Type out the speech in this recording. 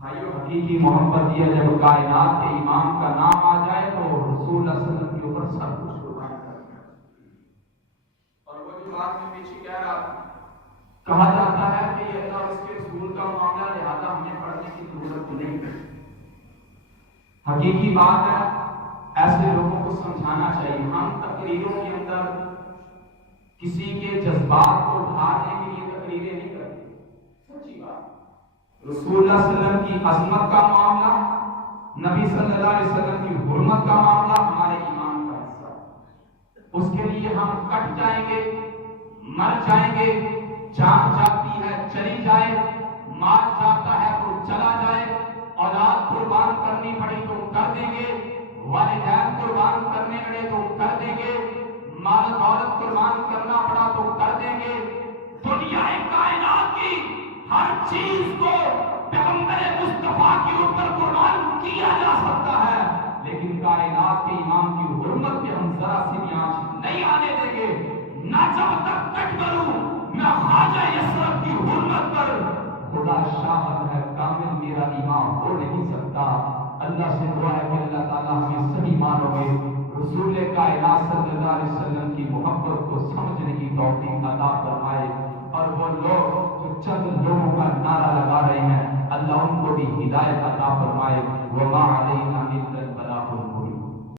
بھائیو حقیقی محبت یہ جب کائنات کے امام کا نام آ جائے تو رسول اللہ صلی اللہ علیہ وسلم کے اوپر سب کچھ قربان کر دیا۔ اور وہ جو بات میں پیچھے کہہ رہا تھا، کہا جاتا ہے کہ یہ اللہ اور اس کے رسول کا معاملہ، لہذا ہمیں پڑھنے کی ضرورت نہیں ہے۔ حقیقی بات ہے، ایسے لوگوں کو سمجھانا چاہیے۔ ہم تقریروں کے اندر کسی کے جذبات کو ڈھالنے کے لیے تقریریں نہیں کرتے، سچی بات۔ رسول اللہ صلی اللہ علیہ وسلم کی عظمت کا معاملہ، نبی صلی اللہ علیہ وسلم کی حرمت کا معاملہ ہمارے ایمان کا حصہ ہے۔ اس کے لیے ہم کٹ جائیں گے، مر جائیں گے، جان جاتی ہے چلی جائے، مال جاتا ہے تو چلا جائے، اولاد قربان کرنی پڑی تو کر دیں گے، والدین قربان کرنے پڑے تو کر دیں گے، مال دولت قربان کرنا پڑا تو کر دیں گے۔ دنیا کائنات کی ہر چیز کو پیغمبر مصطفیٰ کے اوپر قربان کیا جا سکتا ہے، لیکن کائنات کے امام کی حرمت پہ ہم ذرا سی بھی آنچ نہیں آنے دیں گے۔ نہ جب تک کٹ کروں میں خواجہ یسرف کی حرمت پر، خدا شاہد ہے کامل میرا ایمان ہو نہیں سکتا۔ اللہ سے دعا ہے کہ اللہ تعالیٰ ہمیں صحیح معنوں میں رسول کائنات صلی اللہ علیہ وسلم کی محبت کو سمجھنے کی توفیق عطا فرمائے، اور وہ لوگ جو چند لوگوں کا نعرہ لگا رہے ہیں اللہ ان کو بھی ہدایت عطا فرمائے۔ وما علینا الا